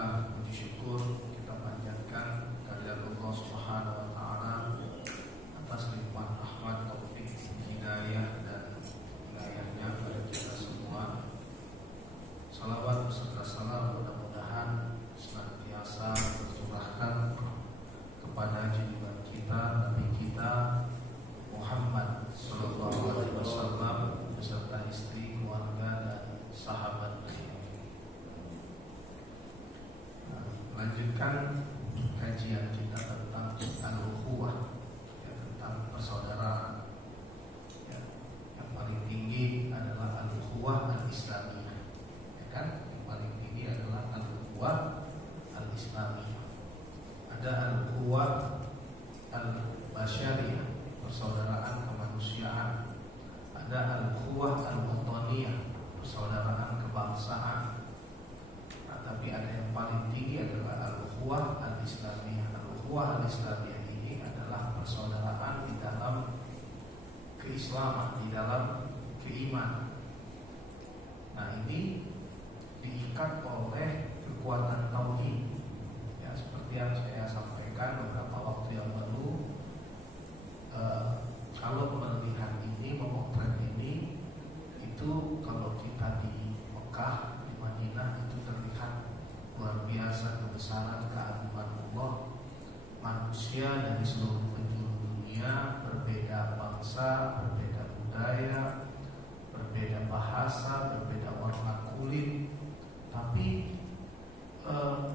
Alhamdulillah, puji syukur kita panjatkan kehadirat Allah Subhanahu wa taala atas limpahan rahmat, taufik, hidayah dan inayahnya pada kita semua. Salawat beserta salam mudah-mudahan senantiasa tercurahkan kepada junjungan kita, Nabi kita Muhammad sallallahu alaihi wasallam beserta istri, keluarga dan sahabat. Lanjutkan kajian kita tentang al-ukhuwah, ya, tentang persaudaraan. Ya, yang paling tinggi adalah al-ukhuwah al-islamiyah, ya kan? Yang paling tinggi adalah al-ukhuwah al-islamiyah. Ada al-ukhuwah al-basyariyah, persaudaraan kemanusiaan. Ada al-ukhuwah al-wataniyah, persaudaraan kebangsaan. Tapi ada yang paling tinggi adalah al-ukhuwah al-islamiyah. Al-ukhuwah al-islamiyah ini adalah persaudaraan di dalam keislaman, di dalam keimanan. Nah, ini diikat oleh kekuatan tauhid. Ya, seperti yang saya sampaikan beberapa waktu yang lalu, kalau melihat ini, memotret ini, itu kalau kita di Mekah, di Madinah, itu terlihat luar biasa kebesaran keagungan Allah. Manusia dari seluruh penjuru dunia, berbeda bangsa, berbeda budaya, berbeda bahasa, berbeda warna kulit, tapi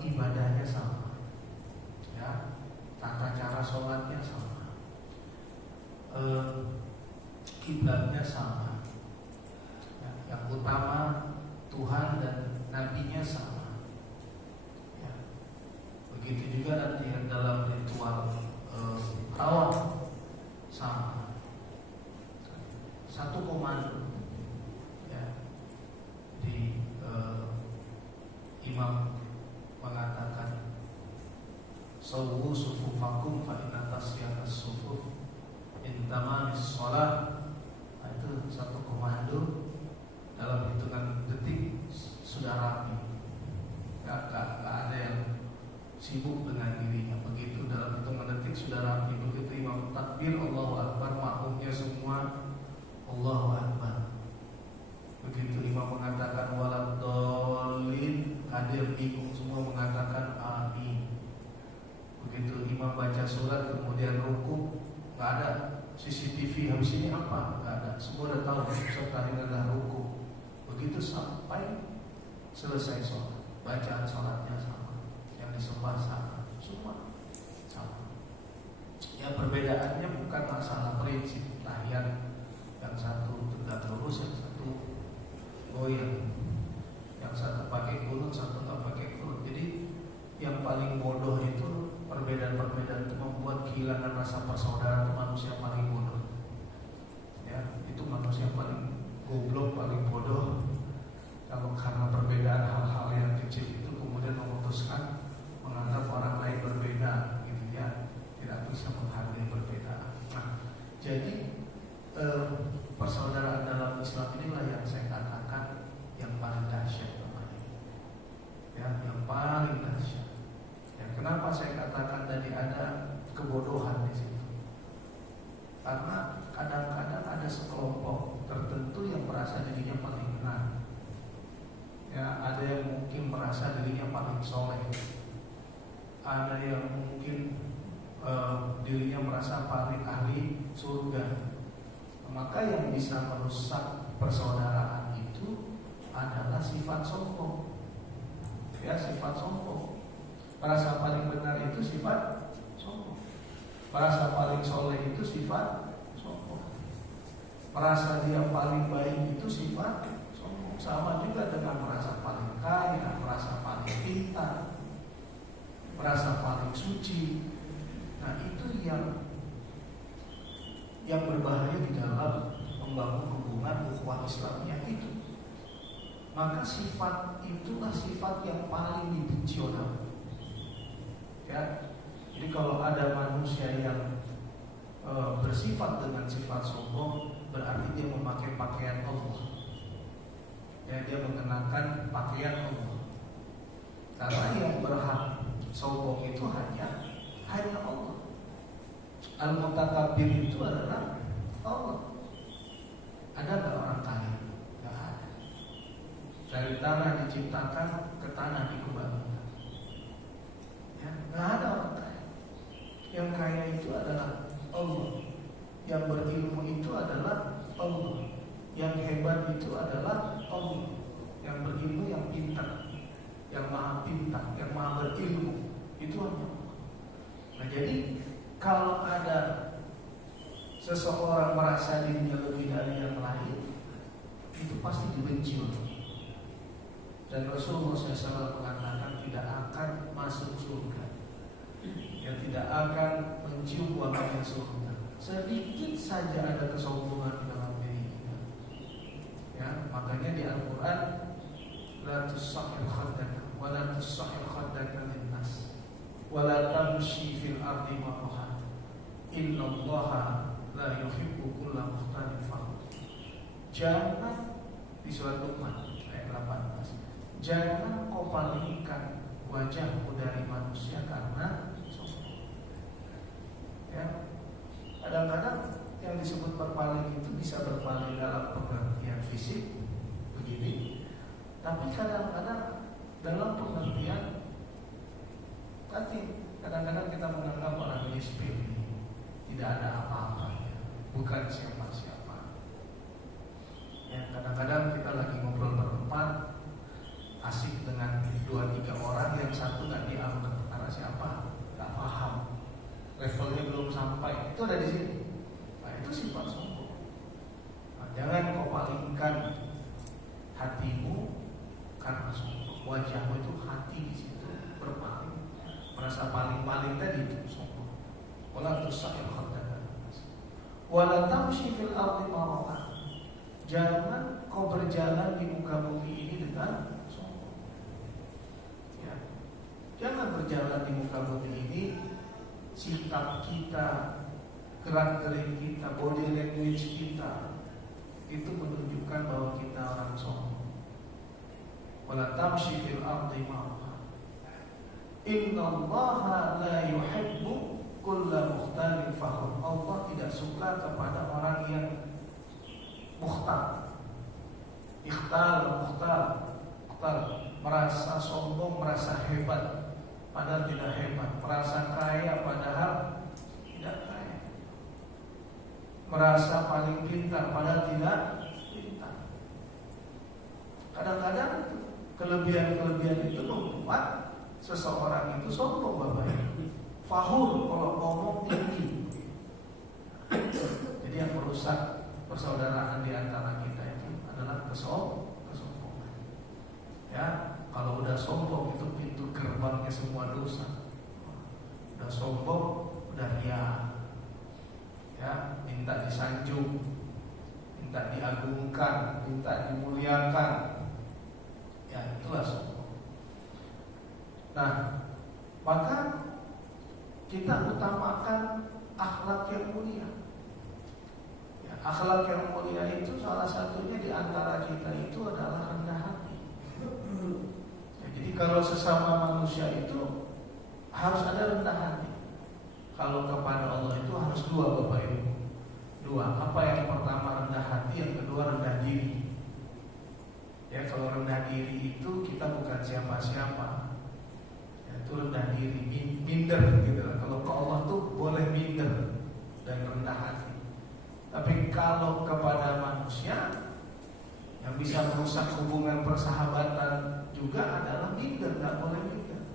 ibadahnya sama, ya, tata cara sholatnya sama, kiblatnya sama, ya, yang utama Tuhan dan Nabi-Nya sama. Begitu juga nanti dalam ritual tawaf sama, satu komando. Ya, di imam mengatakan sawwu sufufakum fa inna tasyatas sufuf in tamamis shalah. Nah, itu satu komando, dalam hitungan detik sudah rapi. Gak ada yang sibuk dengan dirinya. Begitu dalam hitungan detik sudah rapi. Begitu imam takbir Allahu Akbar, makmumnya semua Allahu Akbar. Begitu imam mengatakan waladhdallin, ada yang bingung semua mengatakan amin. Begitu imam baca surat kemudian rukuk, nggak ada CCTV habis ini apa, nggak ada. Semua udah tahu serta ini adalah rukuk. Begitu sampai selesai sholat, bacaan sholatnya sama, disembah sama, semua sama. Ya, perbedaannya bukan masalah prinsip tahiyat, yang satu tegak lurus, yang satu goyang, yang satu pakai kunut, satu nggak pakai kunut. Jadi yang paling bodoh itu perbedaan-perbedaan itu membuat kehilangan rasa persaudaraan. Itu manusia paling bodoh. Ya, itu manusia paling goblok, paling bodoh. Kalau karena perbedaan hal-hal yang kecil itu kemudian memutuskan menganggap orang lain berbeda, gitu ya, tidak bisa menghargai perbedaan. Nah, jadi persaudaraan dalam Islam inilah yang saya katakan yang paling dahsyat, ya, yang paling dahsyat. Ya, kenapa saya katakan tadi ada kebodohan di situ? Karena kadang-kadang ada sekelompok tertentu yang merasa dirinya paling benar. Ya, ada yang mungkin merasa dirinya paling soleh. Ada yang mungkin dirinya merasa paling ahli surga. Maka yang bisa merusak persaudaraan itu adalah sifat sombong. Ya, sifat sombong. Merasa paling benar itu sifat sombong. Merasa paling soleh itu sifat sombong. Merasa dia paling baik itu sifat sombong. Sama juga dengan merasa paling kaya, merasa paling pintar, merasa paling suci. Nah, itu yang berbahaya di dalam membangun hubungan ukhuwah Islamiyah itu. Maka sifat itulah sifat yang paling dibenci orang. Ya, jadi kalau ada manusia yang bersifat dengan sifat sombong, berarti dia memakai pakaian Allah. Ya, dia mengenakan pakaian Allah. Karena yang sombong itu hanya Allah. Al-Mutakabbir itu adalah Allah. Ada nggak orang kaya? Nggak ada. Dari tanah diciptakan ke tanah dikembalikan. Ya, nggak ada orang kaya. Yang kaya itu adalah Allah. Yang berilmu itu adalah Allah. Yang hebat itu adalah Allah. Yang berilmu, yang pintar, yang maha pintar, yang maha berilmu, itu hanya Allah. Nah, jadi kalau ada seseorang merasa dirinya lebih dari yang lain, itu pasti dibenci oleh. Dan Rasulullah SAW mengatakan tidak akan masuk surga, yang tidak akan mencium wanginya surga. Sedikit saja ada kesombongan dalam diri kita. Ya, makanya di Al-Quran, la tusahhir khaddaka wa la tusahhir khaddaka linnas wa la tamshi fil ardi maraha innallaha la yuhibbu kulla mukhtalin fakhur. Jangan, di surat Luqman ayat 18, jangan kau palingkan wajahmu dari manusia karena sombong. Ya, kadang-kadang yang disebut berpaling itu bisa berpaling dalam pengertian fisik begini, tapi kadang-kadang dalam pengertian nanti kadang-kadang kita menganggap orang ini sepele, tidak ada apa-apanya, bukan siapa-siapa. Ya, kadang-kadang kita lagi ngobrol berempat, asik dengan 2-3 orang, yang satu nggak dianggap karena siapa, nggak paham, levelnya belum sampai, itu ada di sini. Nah, itu sifat sombong. Nah, jangan kau palingkan hatimu karena sombong. Wajahmu itu hati di situ berpaling, merasa paling-paling tadi itu sombong. Wala tusahhir khaddaka wala tamshi fil ardi maraha. Jangan kau berjalan di muka bumi ini dengan sombong. Ya. Jangan berjalan di muka bumi ini, sikap kita, gerak-gerik kita, body language kita itu menunjukkan bahwa kita orang sombong. Wala tamshi fil ardi maraha innallaha la yuhibbu kulla mukhtalin fakhur. Allah tidak suka kepada orang yang mukhtal. Ikhtal, mukhtal, merasa sombong, merasa hebat padahal tidak hebat, merasa kaya padahal tidak kaya, merasa paling pintar padahal tidak pintar. Kadang-kadang kelebihan-kelebihan itu membuat seseorang itu sombong, Bapak Ibu. Fahur, kalau ngomong tinggi. Jadi yang merusak persaudaraan di antara kita itu adalah kesombongan. Ya, kalau udah sombong itu pintu gerbangnya semua dosa. Udah sombong, udah ria. Ya, minta disanjung, minta diagungkan, minta dimuliakan. Ya, itulah sombong. Nah, maka kita utamakan akhlak yang mulia. Ya, akhlak yang mulia itu salah satunya di antara kita itu adalah rendah hati. Ya, jadi kalau sesama manusia itu harus ada rendah hati. Kalau kepada Allah itu harus dua, Bapak Ibu. Dua. Apa yang pertama rendah hati, yang kedua rendah diri. Ya, kalau rendah diri itu kita bukan siapa-siapa. Itu rendah diri, minder gitu lah. Kalau ke Allah tuh boleh minder dan rendah hati. Tapi kalau kepada manusia yang bisa merusak hubungan persahabatan juga adalah minder, nggak boleh minder.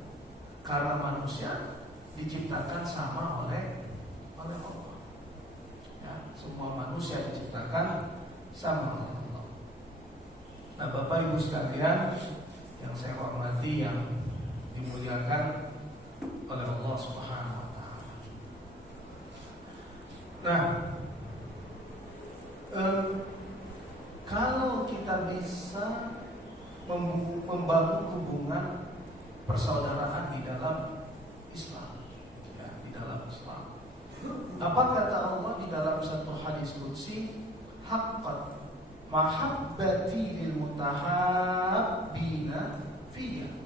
Karena manusia diciptakan sama oleh Allah. Ya, semua manusia diciptakan sama oleh Allah. Nah, Bapak Ibu sekalian yang saya hormati, yang dimuliakan oleh Allah Subhanahu wa taala. Nah, kalau kita bisa membangun hubungan persaudaraan di dalam Islam, ya, di dalam Islam. Apa kata Allah di dalam satu hadis qudsi? Haqqan mahabbati lil mutahabbina fiyya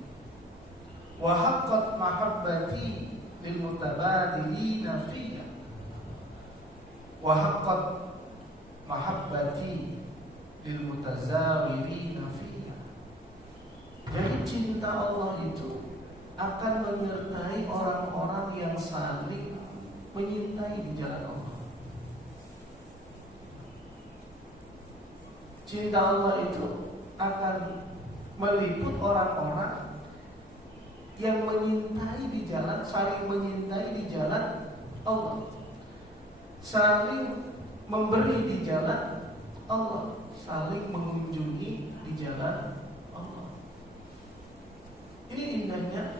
wa haqqat mahabbati lil mutabadilina fiyya wa haqqat mahabbati lil mutazawirina fiyya. Jadi cinta Allah itu akan menyertai orang-orang yang saling menyintai di jalan Allah. Cinta Allah itu akan meliput orang-orang yang menyintai di jalan, saling menyintai di jalan Allah, saling memberi di jalan Allah, saling mengunjungi di jalan Allah. Ini indahnya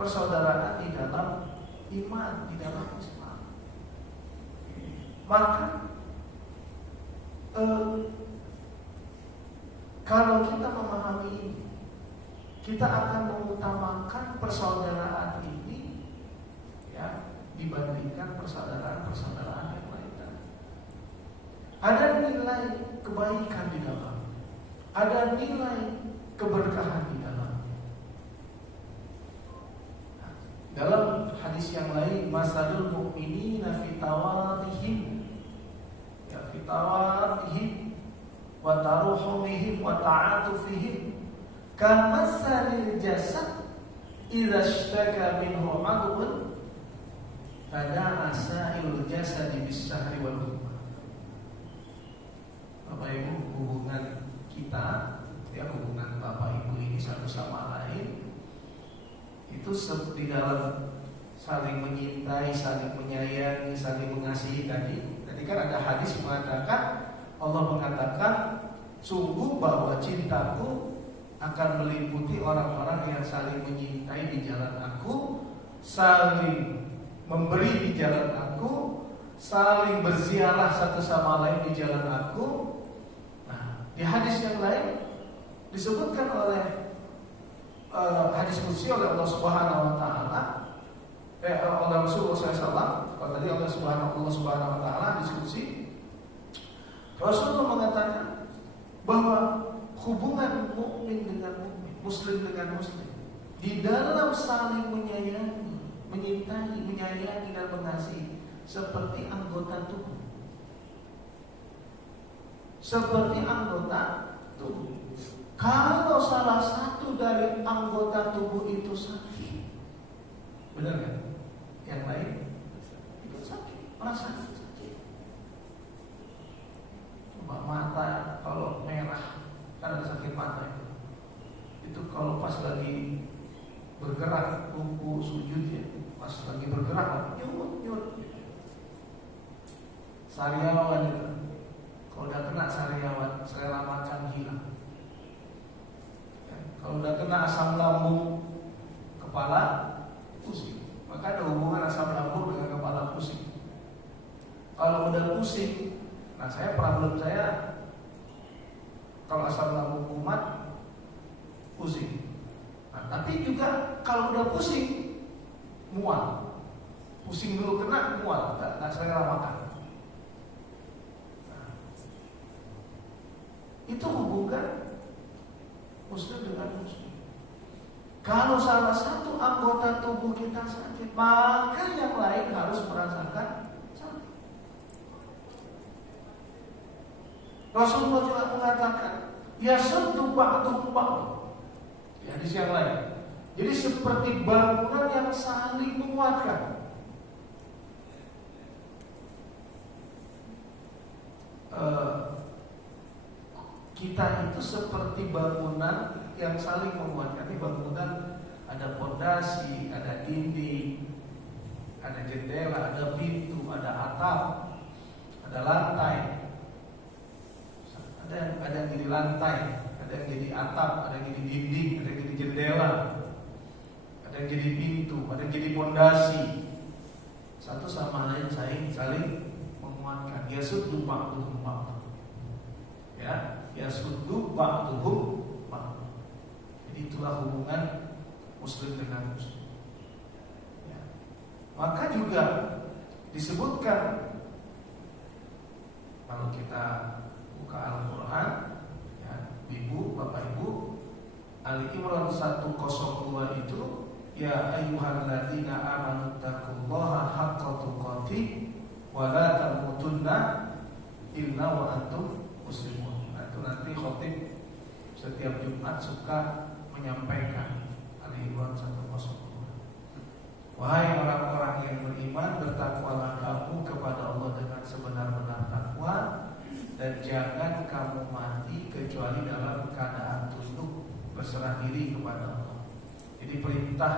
persaudaraan di dalam iman, di dalam Islam. Maka kalau kita memahami ini, kita akan mengutamakan persaudaraan ini ya dibandingkan persaudaraan yang lainnya. Ada nilai kebaikan di dalam, ada nilai keberkahan di dalam. Dalam hadis yang lain, masalul mu'minina fi tawadihim ya fi tawadihim wa taruhumihim wa ta'atufihim kamatsalil jasad idza ishtaka minhu 'adwun tada'a sa'irul jasadi bis-sahri wal humma. Bapak Ibu, hubungan kita ya hubungan Bapak Ibu ini satu sama lain itu seperti dalam saling menyintai, saling menyayangi, saling mengasihi tadi. Tadi kan ada hadis mengatakan, Allah mengatakan, sungguh bahwa cintaku akan meliputi orang-orang yang saling menyintai di jalan aku, saling memberi di jalan aku, saling berziarah satu sama lain di jalan aku. Nah, di hadis yang lain disebutkan oleh hadis qudsi oleh Allah Subhanahu wa taala oleh Rasulullah SAW. Kalau tadi oleh Allah Subhanahu wa taala hadis qudsi, Rasulullah mengatakan bahwa hubungan mukmin dengan mukmin, muslim dengan muslim di dalam saling menyayangi, menyintai, menyayangi dan mengasihi seperti anggota tubuh. Seperti anggota tubuh. Kalau salah satu dari anggota tubuh itu sakit, benar kan? Yang lain ikut sakit, merasa sakit. Coba mata kalau merah, kan ada sakit mata itu kalau pas lagi bergerak, ruku, sujud ya, pas lagi bergerak, nyut. Sariawan itu, kalau udah kena sariawan, selera makan hilang. Kalau udah kena asam lambung, kepala pusing. Maka ada hubungan asam lambung dengan kepala pusing. Kalau udah pusing, nah problem saya kalau asam lambung kumat, pusing. Nah, tapi juga kalau udah pusing, mual. Pusing dulu kena, mual, nggak selera makan. Nah, itu hubungan muslim dengan muslim. Kalau salah satu anggota tubuh kita sakit, maka yang lain harus merasakan sakit. Rasulullah juga mengatakan, yasuddu ba'duhum ba'd. Di hadis yang lain. Jadi seperti bangunan yang saling menguatkan. Kita itu seperti bangunan yang saling menguatkan. Ini bangunan ada pondasi, ada dinding, ada jendela, ada pintu, ada atap, ada lantai. Ada yang jadi lantai, ada yang jadi atap, ada yang jadi dinding, ada yang jadi jendela, ada yang jadi pintu, ada yang jadi pondasi. Satu sama lain saling menguatkan. Yasuddu ba'duhum ba'd. Ya, yasuddu ba'duhum ba'd. Jadi itulah hubungan muslim dengan muslim. Ya. Maka juga disebutkan kalau kita buka Al-Quran, ya, Ibu, Bapak Ibu, Ali Imran 102 itu ya ayyuhalladzina amanu taqullaha haqqa tuqatih wa la tamutunna illa wa antum muslimun. Nah, itu nanti khotib setiap Jumat suka menyampaikan Al-Imran 102. Wahai orang-orang yang beriman, bertakwalah kamu kepada Allah dengan sebenar-benar takwa, dan jangan kamu mati kecuali dalam keadaan tunduk berserah diri kepada Allah. Jadi perintah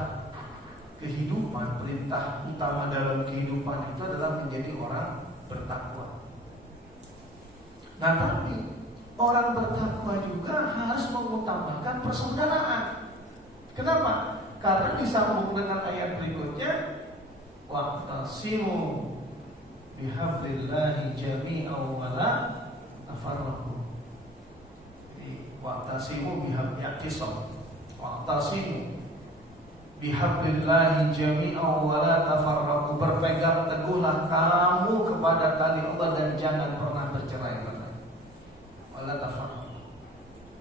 kehidupan, perintah utama dalam kehidupan itu adalah menjadi orang bertakwa. Nah, tapi orang bertakwa juga harus mengutamakan persaudaraan. Kenapa? Karena disambung dengan ayat berikutnya, wa'tasimu bihablillahi jami'an wa la tafarraqu. Jadi wa'tasimu wa'tasimu bihablillahi jami'an wa la tafarraqu. Berpegang teguhlah kamu kepada tali Allah dan jangan pernah bercerai-berai. Wa la tafarraqu.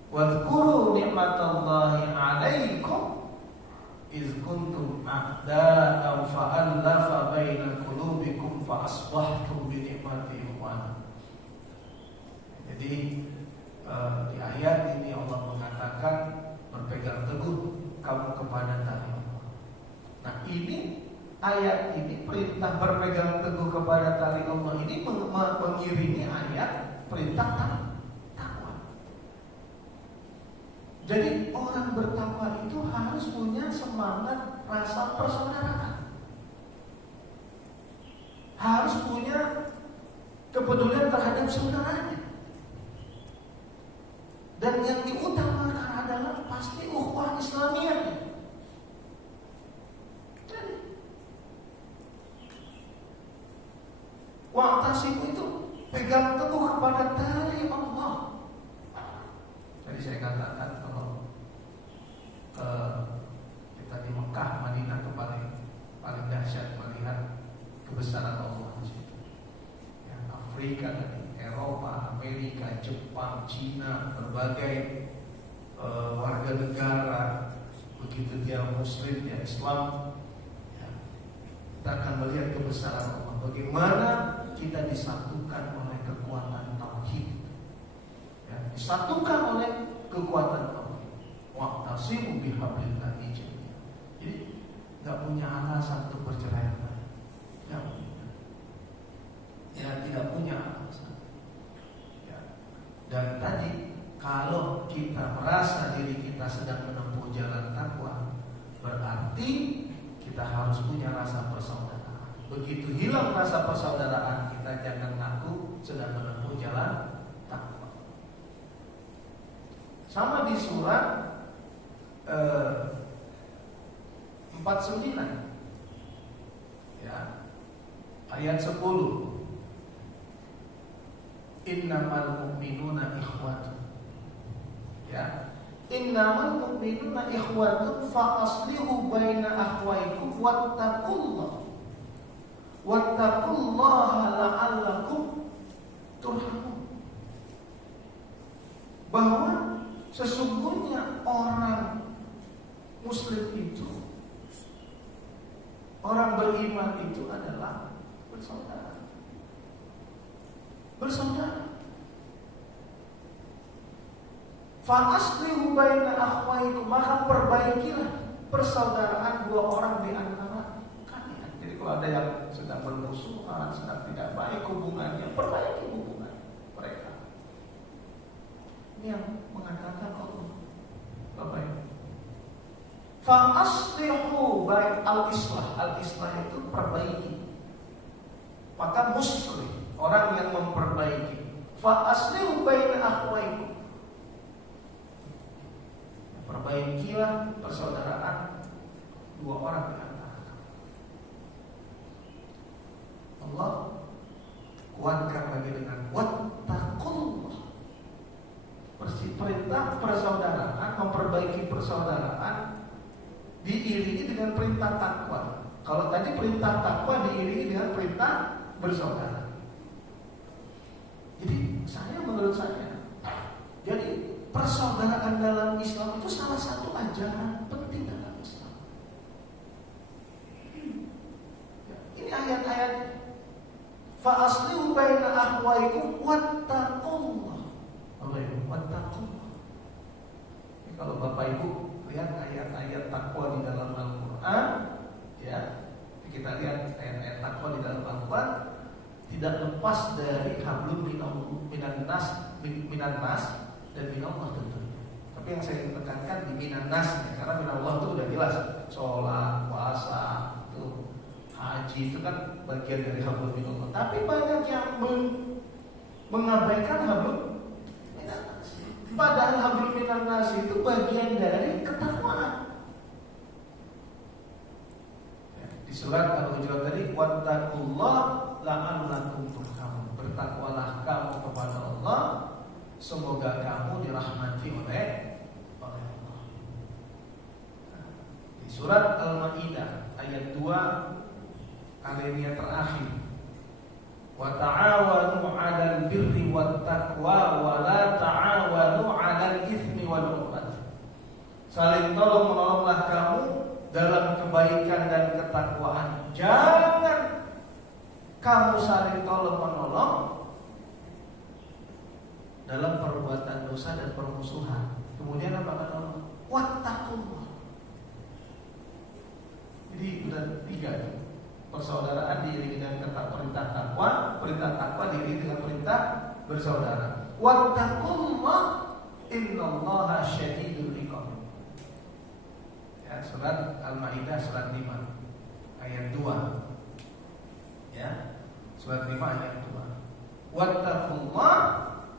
Wadhkuru ni'matallahi 'alaikum iz kuntum a'da'an fa'allafa baina qulubikum fa asbahtum bi ni'mati ikhwana. Jadi di ayat ini Allah mengatakan berpegang teguh kamu kepada tali Allah. Nah, ini ayat ini perintah berpegang teguh kepada tali Allah ini mengiringi ayat perintah takwa. Jadi orang bertakwa itu harus punya semangat rasa persaudaraan, harus punya kepedulian terhadap saudaranya, dan yang diutamakan adalah pasti ukhuwah Islamiyah. Wa'tasimu itu pegang teguh kepada tali Allah. Tadi saya katakan kalau kita di Mekah, Madinah itu paling dahsyat melihat kebesaran Allah di situ. Ya, Afrika, Eropa, Amerika, Jepang, Cina, berbagai warga negara, begitu dia Muslim, dia Islam, ya, kita akan melihat kebesaran Allah. Bagaimana kita disatukan oleh kekuatan tauhid, ya, disatukan oleh kekuatan tauhid. Wa'tasimu bihablillahi jami'an. Jadi nggak punya alasan untuk bercerai-berai, tidak punya alasan. Ya. Dan tadi kalau kita merasa diri kita sedang menempuh jalan takwa, berarti kita harus punya rasa persaudaraan. Begitu hilang rasa persaudaraan, kita jangan ngaku sedang menempuh jalan takwa. Sama di surat 49 ya, ayat 10. Innamal mu'minuna ikhwatun. Ya. Innamal mu'minuna ikhwatun fa aslihu baina akhwaikum wattaqullaha la'allakum turhamun. Bahwa sesungguhnya orang Muslim itu, orang beriman itu adalah bersaudara. Fa aslihu baina akhwaikum, maka perbaikilah persaudaraan dua orang di antara kalian. Jadi kalau ada yang sedang bermusuhan, sedang tidak baik hubungannya, perbaiki hubungan mereka. Ini yang mengatakan Allah. Baik. Fa aslihu baik al-islah itu perbaiki. Maka muslim, orang yang memperbaiki. Fa aslihu baina akhwaikum, perbaikilah persaudaraan dua orang di antara. Allah kuatkan lagi dengan wattaqullah. Perintah persaudaraan, memperbaiki persaudaraan diiringi dengan perintah takwa. Kalau tadi perintah takwa diiringi dengan perintah bersaudara. Jadi menurut saya, jadi persaudaraan dalam Islam itu salah satu ajaran penting dalam Islam. Fa aslihu baina akhwaikum wattaqullah. Wattaqullah. Kalau Bapak Ibu lihat ayat-ayat takwa di dalam Al-Quran, ya, kita lihat ayat-ayat takwa di dalam Al-Quran tidak lepas dari hablum minan nas dan minallah tentunya. Tapi yang saya tekankan di minan nas, karena minallah itu udah jelas, sholat, puasa, itu haji itu kan bagian dari hablum minallah. Tapi banyak yang mengabaikan hablum. Padahal hablum minan nas itu bagian dari ketakwaan. Di surat Al-Hujurat tadi, wattaqullah la'allakum turhamun. Bertakwalah kamu kepada Allah, semoga kamu dirahmati oleh Allah. Di surat Al-Maidah ayat 2 alinea terakhir, wa ta'awanu 'alal birri wat taqwa wa la ta'awanu 'alal itsmi wal 'udwan. Saling tolong menolonglah kamu dalam kebaikan dan ketakwaan. Jangan kamu saling tolong menolong dalam perbuatan dosa dan permusuhan. Kemudian apa kata Allah? Wattaqullah. Jadi udah 3. Persaudaraan diiringi dengan perintah takwa diiringi dengan perintah bersaudara. Wattaqullah innallaha syadidul iqab. Ya, surat Al-Maidah surat 5 ayat 2. Ya, surat 5 ayat 2. Wattaqullah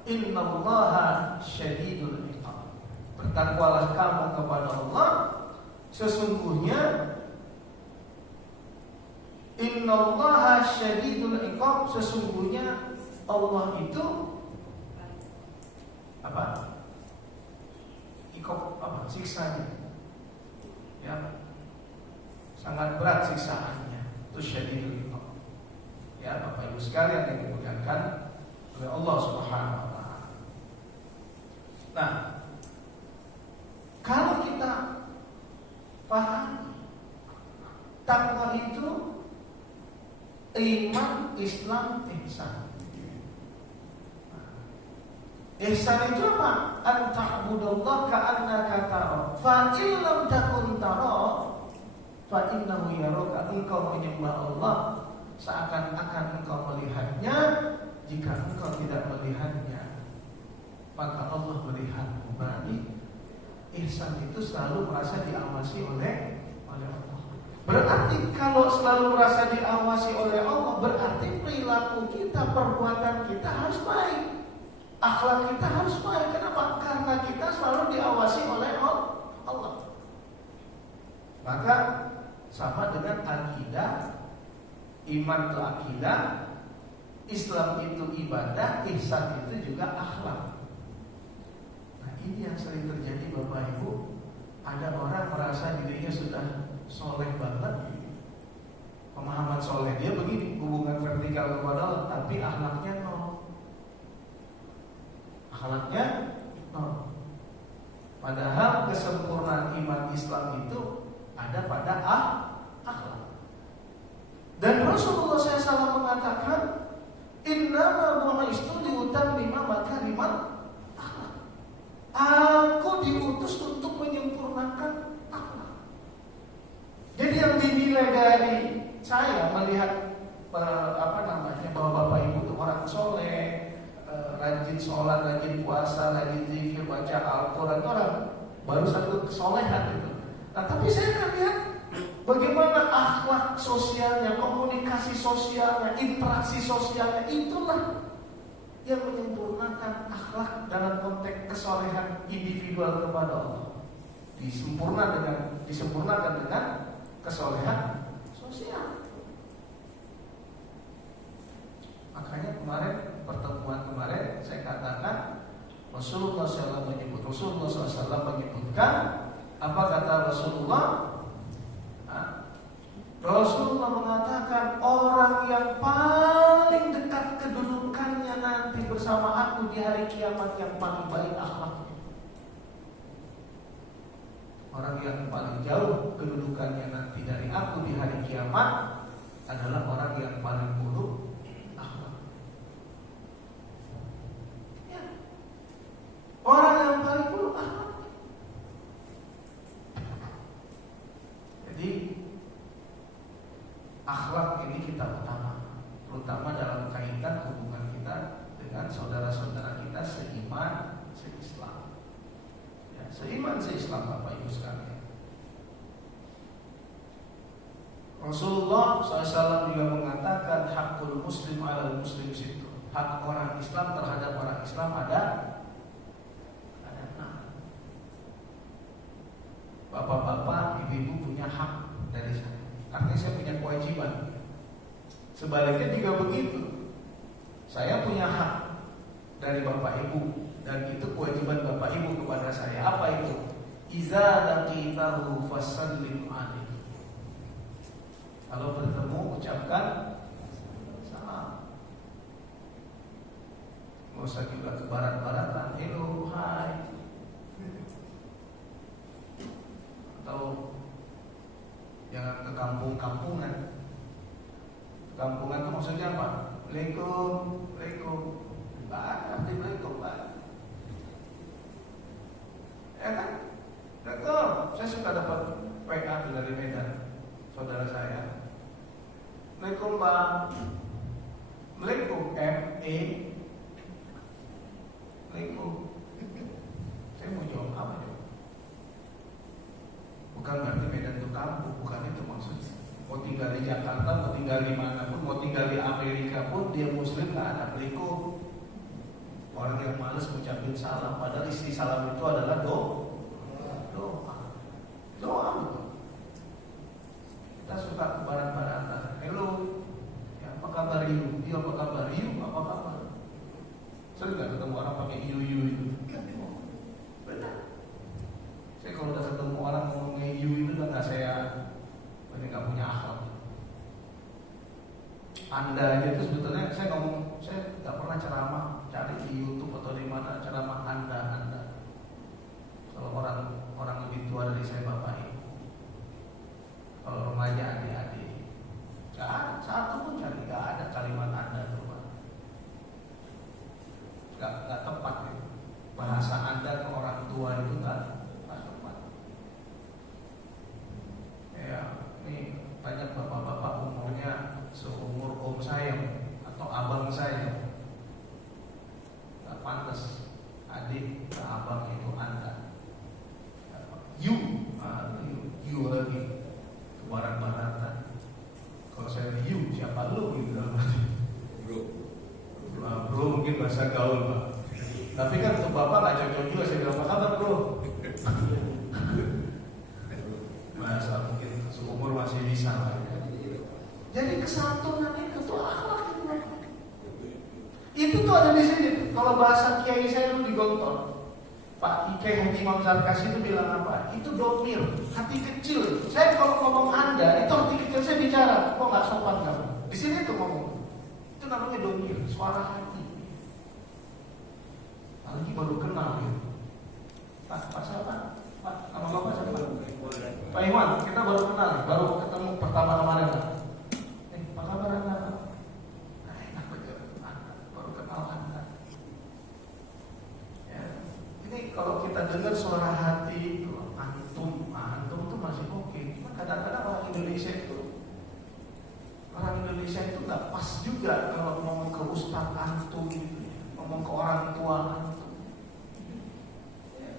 innallaha syadidul iqab. Bertakwalah kamu kepada Allah, sesungguhnya innallaha syadidul iqab, sesungguhnya Allah itu apa? Iqab apa? Siksanya. Ya. Sangat berat siksaannya. Itu syadidul iqab. Ya, Bapak Ibu sekalian yang dimuliakan oleh Allah Subhanahu wa taala. Nah, kalau kita paham takwa itu iman, Islam, ihsan. Ihsan itu apa? An ta'budallaha ka'annaka tara. Fa in lam takun tara, fa innahu yaraka. Engkau menyembah Allah seakan-akan engkau melihatnya. Jika engkau tidak melihatnya, maka Allah melihatmu. Berarti ihsan itu selalu merasa diawasi oleh Allah. Berarti kalau selalu merasa diawasi oleh Allah, berarti perilaku kita, perbuatan kita harus baik, akhlak kita harus baik. Kenapa? Karena kita selalu diawasi oleh Allah. Maka sama dengan akidah, iman itu akidah, Islam itu ibadah, ihsan itu juga akhlak. Nah, ini yang sering terjadi Bapak Ibu. Ada orang merasa dirinya sudah soleh banget, pemahaman soleh dia begini, hubungan vertikal kepada Allah, tapi akhlaknya nol. Akhlaknya nol. Padahal kesempurnaan iman Islam itu ada pada akhlak. Dan Rasulullah SAW mengatakan, innama bu'istu liutammima makarimal akhlak. Aku diutus untuk menyempurnakan akhlak. Jadi yang dinilai dari saya melihat bahwa Bapak Ibu itu orang soleh, rajin sholat, rajin puasa, rajin zikir, baca Al-Quran, orang baru satu kesolehan itu. Nah, tapi saya akan lihat bagaimana akhlak sosialnya, komunikasi sosialnya, interaksi sosialnya, itulah yang menyempurnakan akhlak dalam konteks kesolehan individual kepada Allah. Disempurnakan dengan kesolehan sosial. Makanya pertemuan kemarin saya katakan Rasulullah SAW menyebutkan apa kata Rasulullah? Rasulullah mengatakan orang yang paling dekat kedudukannya nanti bersama aku di hari kiamat yang paling baik akhlaknya. Orang yang paling jauh kedudukannya nanti dari aku di hari kiamat adalah orang yang paling buruk akhlaknya. akhlak ini kita utama, terutama dalam kaitan hubungan kita dengan saudara-saudara kita seiman, seislam. Ya, seiman, seislam Bapak Ibu sekalian. Rasulullah SAW juga mengatakan hakul muslim ala muslim situ. Hak orang Islam terhadap orang Islam ada 6. Bapak-bapak, ibu-ibu punya hak dari saya. Artinya saya punya kewajiban. Sebaliknya juga begitu. Saya punya hak dari bapak ibu, dan itu kewajiban bapak ibu kepada saya. Apa itu? Iza laqitahu fasallim alaihi. Kalau bertemu ucapkan salam. Nggak usah juga ke barat-baratan. Hello, hai. Atau jangan ke kampung-kampungan. Kampungan itu maksudnya apa? Assalamualaikum, Waalaikum. Assalamualaikum, Pak. Ya kan? Betul. Saya suka dapat WA dari Medan, saudara saya. Assalamualaikum, Pak. Assalamualaikum, M.E. Assalamualaikum. Saya mau jawab apa ya? Bukan berarti Medan itu kampung, bukan itu maksudnya. Mau tinggal di Jakarta, mau tinggal di mana pun, mau tinggal di Amerika pun, dia muslim nggak ada Assalamualaikum. Orang yang malas mengucapin salam, padahal isi salam itu adalah doa. Betul. Kita suka ke barat-baratan. Hello, ya, apa kabar you? Dia apa kabar you? Apa kabar? Sering nggak ketemu orang pakai you itu? Benar. Saya kalau udah ketemu orang ngomongnya you itu udah nggak saya, ini nggak punya akal. Anda aja itu sebetulnya saya ngomong, saya nggak pernah ceramah, cari di YouTube atau di mana ceramah Anda. Kalau orang lebih tua dari saya bapak ibu, kalau remaja adik-adik, nggak ada satu pun cari, nggak ada kalimat Anda tuh, nggak tepat ya. Bahasa Anda ke orang tua itu nggak tepat. Ya, ini banyak bapak-bapak umurnya seumur om saya atau abang saya, nggak pantas adik ke abang itu Anda. You lagi ke barat-baratan. Kalau saya you, siapa lu gitu? Bro mungkin bahasa gaul Pak. Tapi kan untuk bapak nggak cocok juga saya bilang apa kabar bro. Masa mungkin seumur masih bisa lah. Jadi kesatuan itu tuh akhlak itu tuh ada di sini. Kalau bahasa kiai saya dulu di Gontor, Pak Kiai Haji Imam Zarkasi itu bilang apa? Itu domir, hati kecil. Saya kalau ngomong Anda, itu hati kecil saya bicara. Kok nggak sopan kamu? Di sini tuh ngomong. Itu namanya domir, suara hati. Lagi baru kenal gitu. Pak siapa? Pak, nama bapak siapa? Pak Iwan, kita baru kenal, baru ketemu pertama kemarin. Apa kabar Anda? Enak betul, baru kenal Anda. Ini kalau kita dengar suara hati antum tuh masih oke. Cuma kadang-kadang orang Indonesia itu nggak pas juga kalau ngomong ke ustaz antum, ngomong ke orang tua antum. Ya.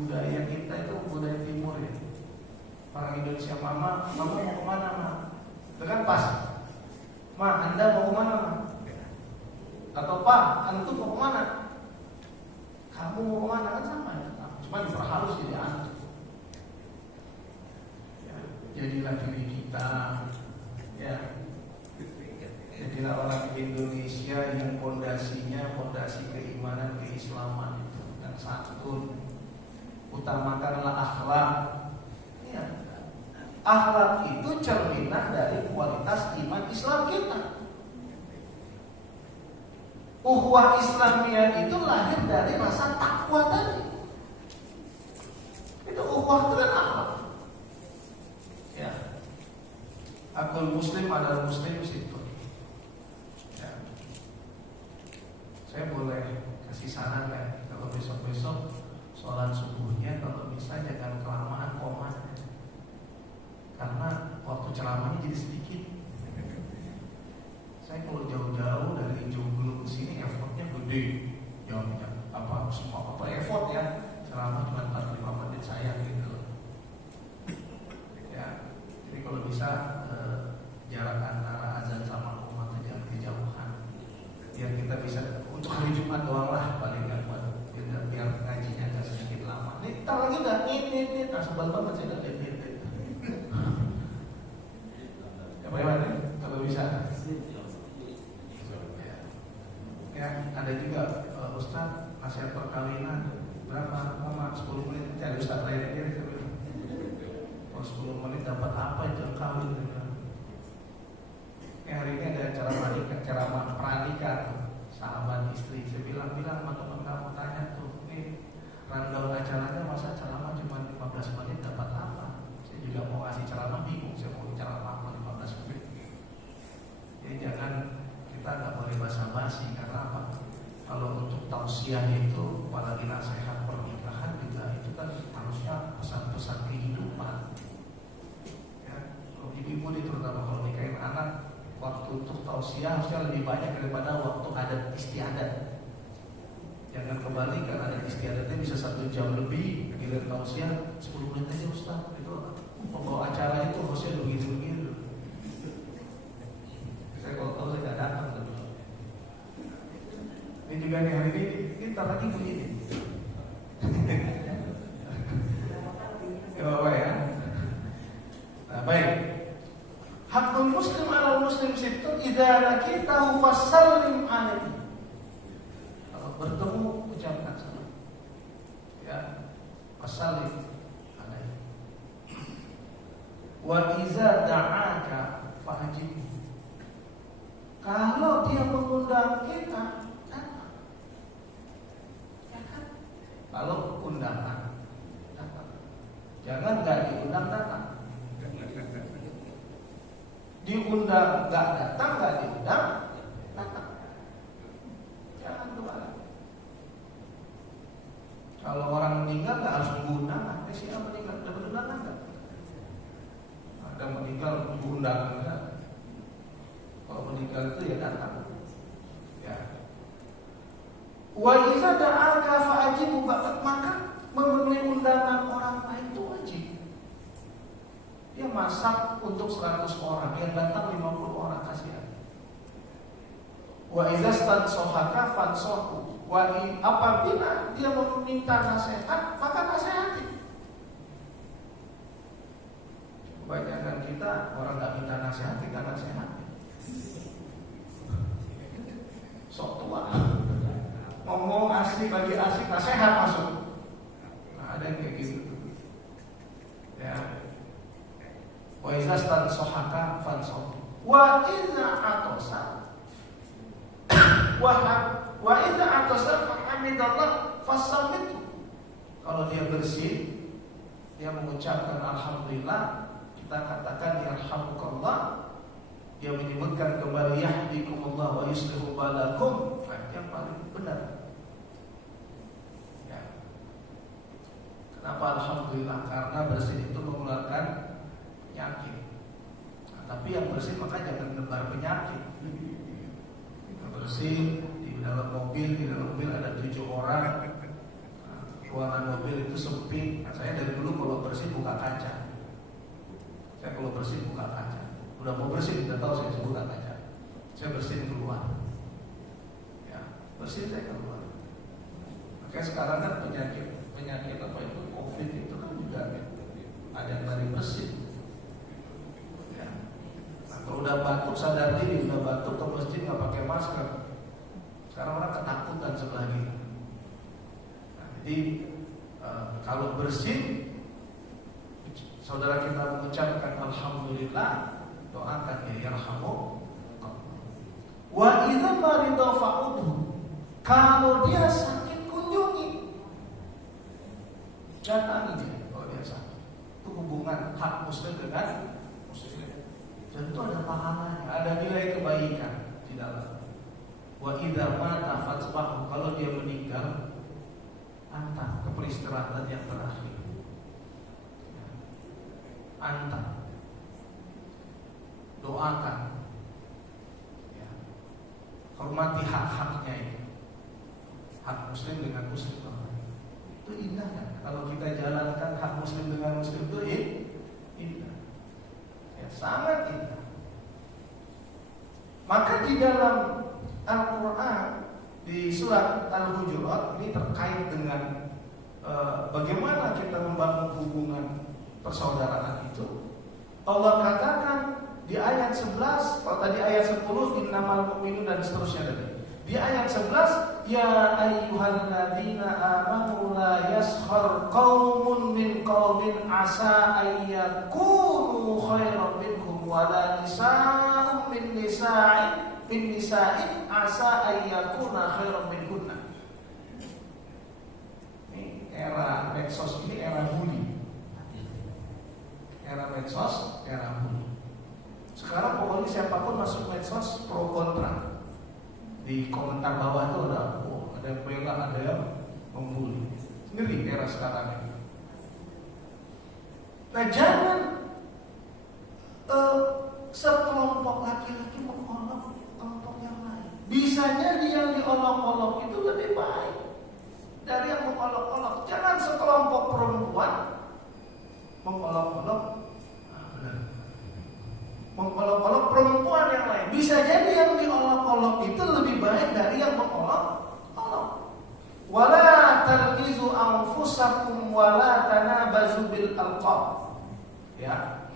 Budaya kita itu budaya timur ya. Orang Indonesia mama mau kemana ma? Itu kan pas. Ma, Anda mau kemana ma? Atau Pak, antum mau kemana? Kamu mau kemana kan sama ya, cuma diperhalus jadi antum. Ya, jadilah diri kita, ya, jadilah orang Indonesia yang fondasinya fondasi keimanan keislaman itu yang santun. Utamakanlah akhlak. Ya, akhlak itu cerminan dari kualitas iman Islam kita. Ukhuwah Islamiyah itu lahir dari rasa takwa tadi. Itu ukhuwah dengan akhlak. Ya. Akul muslim adalah muslim situ. Ya. Saya boleh kasih saran ya, kalau besok-besok sholat subuhnya kalau bisa jangan kelamaan komat. Karena waktu ceramahnya jadi sedikit. Saya kalau jauh-jauh dari Jomblo ke sini effortnya gede, jauhnya apa semua apa effort ya, ceramah cuma 45 menit saya gitu. Ya, jadi kalau bisa jarak antara azan sama umat jangan kejauhan, biar kita bisa untuk hari Jumat doang lah paling nggak buat biar ngajinya agak sedikit lama. Nih, ntar lagi nggak ini, sebel banget saya nggak ini. Ya bagaimana? Kalau bisa. Ya, ada juga Ustaz nasihat perkawinan berapa? Mama 10 menit cari Ustaz lainnya dia. Oh 10 menit dapat apa itu kawin? Ya, hari ini ada ceramah pranikah sahabat istri. Saya bilang sama teman kamu, tanya tuh, nih rundown acaranya masa ceramah cuma 15 menit dapat apa? Saya juga mau kasih ceramah bingung, saya mau ceramah apa 15 menit. Jadi jangan, kita nggak boleh basa-basi, karena apa? Kalau untuk tausiah itu, apalagi nasihat pernikahan juga itu kan harusnya pesan-pesan kehidupan. Ya, kalau ibu-ibu ini terutama kalau nikahin anak, waktu untuk tausiah harusnya lebih banyak daripada waktu adat istiadat. Jangan kebalikan, adat istiadatnya bisa 1 jam lebih, giliran tausiah 10 menit aja Ustaz. Itu pembawa acara itu harusnya begitu-begitu. Saya kalau tahu saya nggak datang. Ini juga nih hari ini kita lagi begini. Ya Bapak ya. Nah, baik. Hakul muslim ala muslim situ idza laqitahu fasallim alaihi. Kalau bertemu ucapkan salam. Ya. Fasallim alaihi. Wa idza da'aka fa'ajib. Kalau dia mengundang kita, datang. Ya kan? Kalau undangan, datang. Jangan nggak diundang datang. Diundang nggak datang, nggak diundang datang. Jangan kebalik. Kalau orang meninggal nggak harus nunggu undangan. Siapa meninggal dapat undangan nggak? Ada meninggal nunggu undangan nggak? Kalau meninggal itu ya datang. Ya. Wa iza da'aka fa'ajibu, maka memenuhi undangan orang lain itu wajib. Dia masak untuk 100 orang, yang datang 50 orang, kasihan. Wa iza stansohaka fansohu. Apabila dia meminta nasihat, maka nasihati. Kebanyakan kita orang nggak minta nasihat, kita nasihati. Sok tua, ngomong asik lagi asik, nasihat masuk. Nah, ada yang kayak gitu. Ya. Wa iza stansohaka fansohu. Wa iza atosa wa iza atosa fahamidallah fasamitu. Kalau dia bersih, dia mengucapkan alhamdulillah, kita katakan yarhamukallah. Dia menyebutkan kembali yahdikumullah wa yuslihu balakum, yang paling benar. Ya. Kenapa alhamdulillah? Karena bersih itu mengeluarkan penyakit. Nah, tapi yang bersih maka jangan menebar penyakit. Bersih di dalam mobil ada 7 orang. Nah, ruangan mobil itu sempit. Nah, saya dari dulu kalau bersih buka kaca. Saya kalau bersih buka kaca. Udah mau bersih, udah tahu saya buka kaca. Saya bersihin keluar. Ya, bersih saya keluar. Makanya sekarang kan penyakit apa itu COVID itu kan juga ada yang dari bersih. Ya. Nah, kalau udah batuk sadar diri, udah batuk ke masjid nggak pakai masker. Sekarang orang ketakutan sebelah ini. Nah, jadi kalau bersih, saudara kita mengucapkan alhamdulillah, doakan ya yarhamu. Wa idza marida fa'udhu. Kalau dia sakit kunjungi. Datangi dia kalau dia sakit. Itu hubungan hak muslim dengan muslim. Dan itu ada pahalanya, ada nilai kebaikan di dalam. Wa idza mata fatbahu. Kalau dia meninggal, antar ke peristirahatan yang terakhir. Antar. utamakan, ya. Hormati hak-haknya itu. Hak muslim dengan muslim itu indah kan? Kalau kita jalankan hak muslim dengan muslim itu indah, ya, sangat indah. Maka di dalam Al-Quran di surat Al-Hujurat ini terkait dengan bagaimana kita membangun hubungan persaudaraan itu. Allah katakan di ayat 11, kalau tadi ayat 10 innamal mu'minun dan seterusnya tadi. Di ayat 11, ya ayyuhalladzina amanu la yaskhar qaumun min qaumin asa ayyakunu khairan minhum wa la nisa'un min nisa'in asa ayyakuna khairan minhunna. Ini era medsos, ini era bully. Era medsos, era bully. Sekarang pokoknya siapapun masuk medsos pro kontra. Di komentar bawah itu ada yang bela, ada yang membuli. Ngeri era sekarang ini. Nah, jangan sekelompok laki-laki mengolok kelompok yang lain. Bisa jadi yang diolok-olok itu lebih baik dari yang mengolok-olok. Jangan sekelompok perempuan mengolok-olok perempuan yang lain. Bisa jadi yang diolok-olok itu lebih baik dari yang mengolok-olok. Wala talqizu anfusakum wala tanabazu bil alqab. Ya.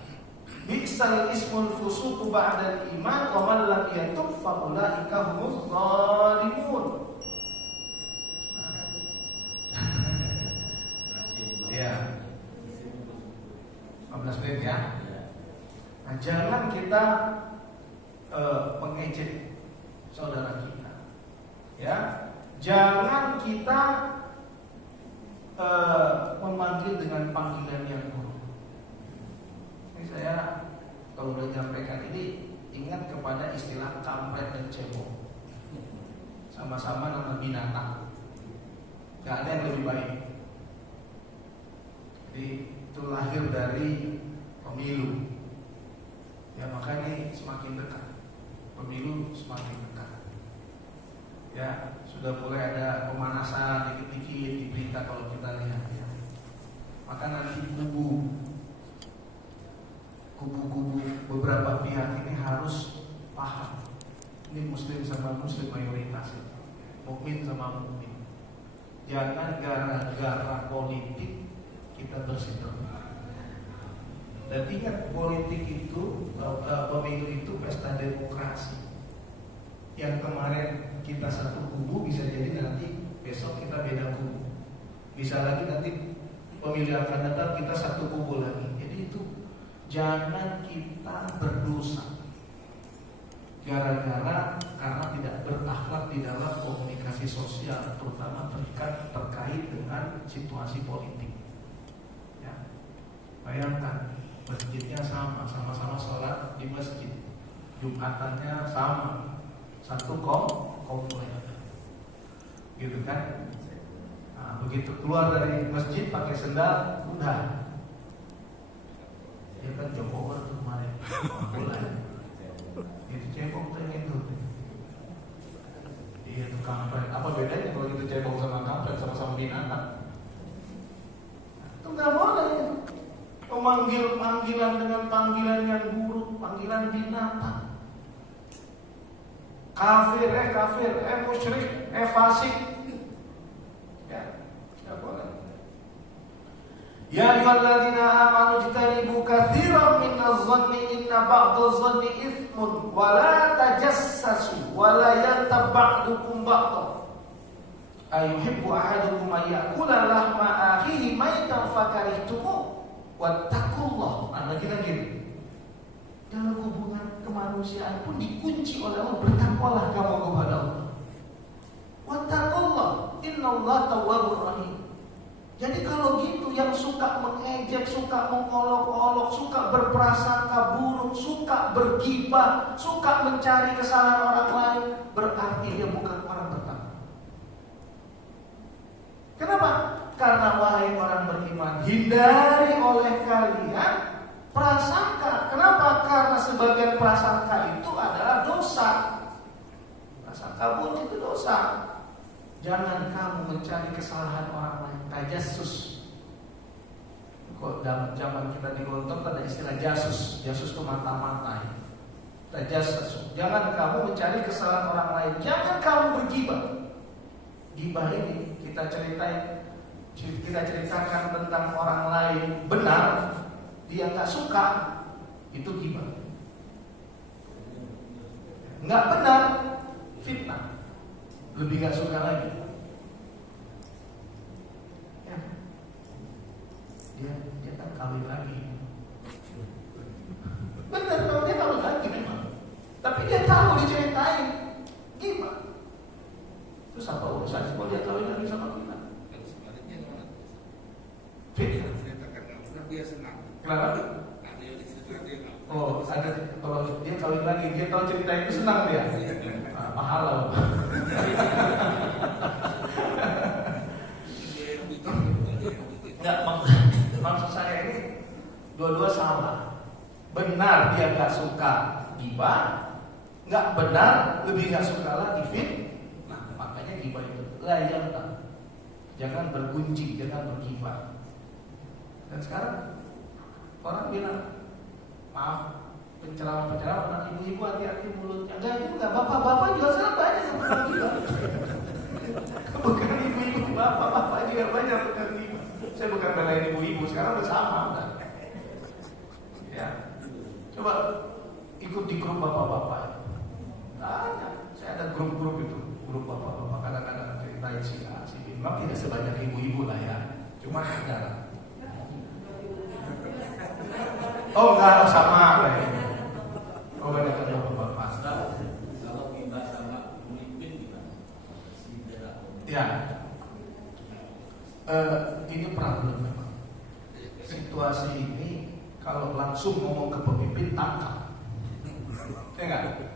Bi'sal ismul fusuqu ba'dal iman wa man lam yatub fa ulaika humuz zalimun. Ya. 15 menit ya. Nah, jangan kita mengejek saudara kita, ya. Jangan kita memanggil dengan panggilan yang buruk. Ini saya kalau udah nyampaikan ini ingat kepada istilah kampret dan cebong. Sama-sama nama binatang. Gak ada yang lebih baik. Jadi itu lahir dari pemilu. Ya, makanya semakin dekat. Pemilu semakin dekat. Ya, sudah mulai ada pemanasan dikit-dikit di berita kalau kita lihat ya. Maka nanti kubu-kubu beberapa pihak ini harus paham. Ini muslim sama muslim mayoritas, mukmin sama mukmin. Jangan gara-gara politik kita berseteru. Dan ingat, politik itu, pemilu itu pesta demokrasi. Yang kemarin kita satu kubu, bisa jadi nanti besok kita beda kubu. Bisa lagi nanti pemilu akan datang kita satu kubu lagi. Jadi itu jangan kita berdosa gara-gara karena tidak berakhlak di dalam komunikasi sosial, terutama terkait dengan situasi politik. Ya. Bayangkan, masjidnya sama-sama sholat di masjid, Jumatannya sama, satu komplain, gitu kan? Nah, begitu keluar dari masjid pakai sendal, udah, ya kan Jokowi tuh kemarin, mulai, itu cebong tuh itu, iya tuh kampret. Apa bedanya kalau itu cebong sama kampret, sama-sama binatang? Itu nggak boleh. Memanggil panggilan dengan panggilan yang buruk, panggilan binatang. Kafir, musyrik, fasik. Ya, tidak boleh. Ya ayyuhalladzina amanu ijtanibu katsiran minadh-dhanni inna ba'dadh-dhanni itsmun wa la tajassasu wa la yaghtab ba'dukum ba'dhan. Ayuhibbu ahadukum ay ya'kula lahma akhihi maytan fakarihtumuh. Wattaqullah. Nah, lagi-lagi dalam hubungan kemanusiaan pun dikunci oleh Allah, bertakwalah kamu kepada Allah. Wattaqullah, innallaha tawwabur rahim. Jadi kalau gitu, yang suka mengejek, suka mengolok-olok, suka berprasangka buruk, suka bergibah, suka mencari kesalahan orang lain, berarti dia bukan orang bertakwa. Kenapa? Karena wahai orang beriman, hindari oleh kalian prasangka. Kenapa? Karena sebagian prasangka itu adalah dosa. Prasangka buruk itu dosa. Jangan kamu mencari kesalahan orang lain. Tajassus. Kok dalam zaman kita di Gontor ada istilah jasus. Jasus itu mata-mata. Tajassus. Jangan kamu mencari kesalahan orang lain. Jangan kamu bergibah. Gibah ini kita ceritakan tentang orang lain benar, dia nggak suka, itu gibah. Nggak benar, fitnah, lebih nggak suka lagi. Ya, dia kan kawin lagi. Benar, kalau dia kawin lagi memang, tapi dia tahu diceritain gibah. Terus apa urusan kalau dia kawin lagi sama kita? Fitnah. Dia senang. Kenapa? Oh, ada kalau dia kawin lagi, dia tahu cerita itu senang dia. Pahala. Enggak, maksud saya ini dua-dua salah. Benar dia nggak suka gibah, nggak benar lebih nggak suka lagi fitnah. Makanya gibah itu layar. Jangan bergunjing, jangan bergibah. Dan sekarang orang bilang, maaf, penceramah-penceramah anak ibu-ibu hati-hati mulutnya. Enggak juga, bapak-bapak juga sangat banyak yang pernah gibah. Bukan ibu-ibu, bapak-bapak juga banyak yang pernah gibah. Saya bukan belain ibu-ibu, sekarang udah sama udah. Ya, coba ikut di grup bapak-bapak. Banyak, saya ada grup-grup itu, grup bapak-bapak. Kadang-kadang ceritain si A, si B. Memang tidak sebanyak ibu-ibu lah ya, cuma ada. Oh enggak, sama kayaknya. Oh banyak kan bapak-bapak. Kalau gibah sama pemimpin gimana? Ya, ini problem memang. Situasi ini kalau langsung ngomong ke pemimpin tangkap, ya enggak?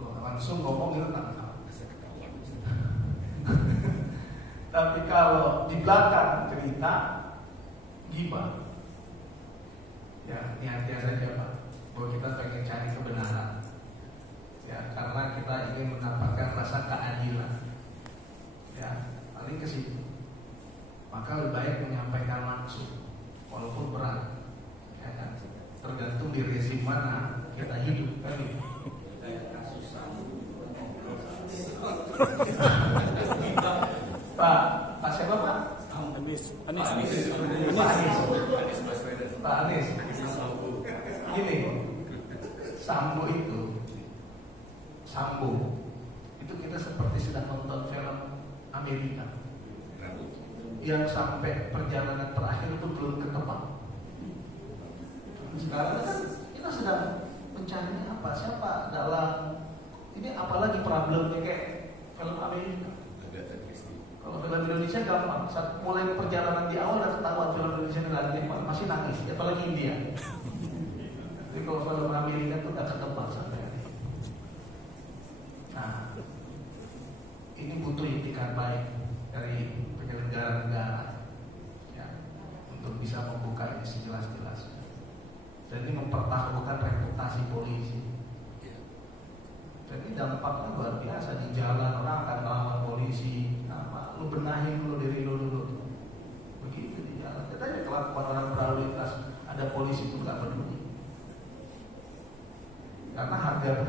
Langsung ngomong itu tangkap. Tapi kalau di belakang cerita gibah. Ya, niatnya saja Pak, bahwa kita pengen cari kebenaran. Ya, karena kita ingin mendapatkan rasa keadilan. Ya, paling ke situ. Maka lebih baik menyampaikan langsung, walaupun berat. Ya kan? Tergantung di rezim mana kita hidup, kan? Kayak kasus Sambo. Pak siapa Pak? Anies. Pak Anies. Gini, Sambo itu kita seperti sedang nonton film Amerika yang sampai perjalanan terakhir itu belum ketebak. Sekarang kan kita sedang mencari apa, siapa dalam ini, apalagi problemnya kayak film Amerika. Kalau film Indonesia gampang, saat mulai perjalanan di awal udah ketahuan film Indonesia nggak masih nangis, apalagi India. Tapi kalau film Amerika itu nggak ketebak sampai hari. Nah, ini butuh itikat baik dari penyelenggara negara, ya, untuk bisa membuka ini sejelas-jelasnya. Dan ini mempertaruhkan reputasi polisi. Jadi dampaknya luar biasa, di jalan orang akan melawan polisi. Nah, lu benahin dulu diri lu dulu. Begitu di jalan. Katanya kelakuan orang berlalu lintas, ada polisi itu nggak peduli. Karena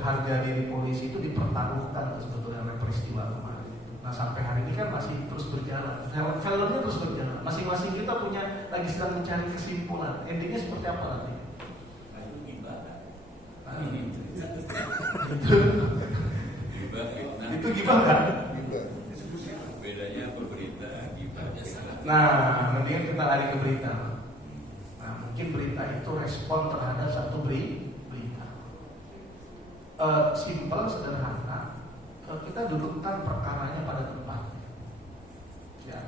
harga diri polisi itu dipertaruhkan sebetulnya oleh peristiwa kemarin. Nah sampai hari ini kan masih terus berjalan. Filmnya terus berjalan. Masing-masing kita punya lagi sedang mencari kesimpulan. Endingnya seperti apa nanti? Itu gibah kan? Bedanya apa berita gibahnya sangat. Nah, mendingan kita lari ke berita. Nah, mungkin berita itu respon terhadap satu berita. Simpel, sederhana. Kita dudukkan perkaranya pada tempatnya. Ya.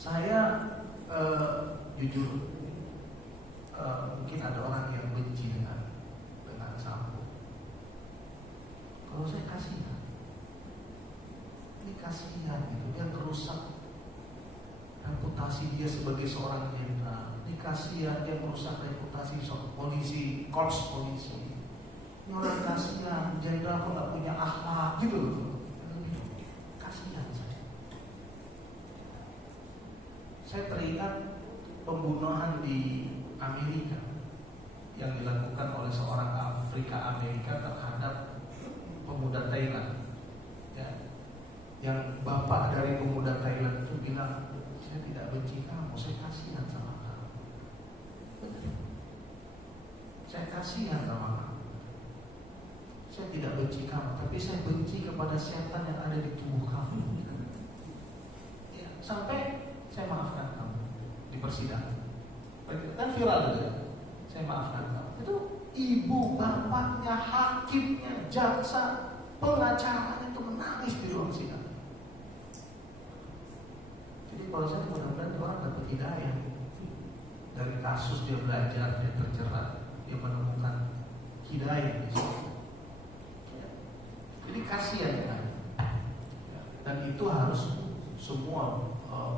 Saya jujur, mungkin ada orang yang benci dengan Sambo. Kalau saya kasihan, ini kasihan gitu, dia kerusak reputasi dia sebagai seorang jenderal, ini kasihan dia merusak reputasi polisi, korps polisi. Ini orang kasihan, jenderal kok nggak punya akhlak gitu loh. Kasihan saya. Saya teringat pembunuhan di Amerika yang dilakukan oleh seorang Afrika Amerika terhadap pemuda Thailand. Ya. Yang bapak dari pemuda Thailand itu bilang, saya tidak benci kamu, saya kasihan sama kamu. Saya kasihan sama kamu. Saya tidak benci kamu, tapi saya benci kepada setan yang ada di tubuh kamu. Ya, sampai saya maafkan kamu di persidangan. Kan viral itu ya. Saya maafkan kamu. Itu ibu, bapaknya, hakimnya, jaksa, pengacara itu menangis di ruang sidang. Jadi kalau saya mudah-mudahan orang dapat hidayah dari kasus dia belajar, dia terjerat, dia menemukan hidayah di situ. Jadi kasihan kan? Dan itu harus semua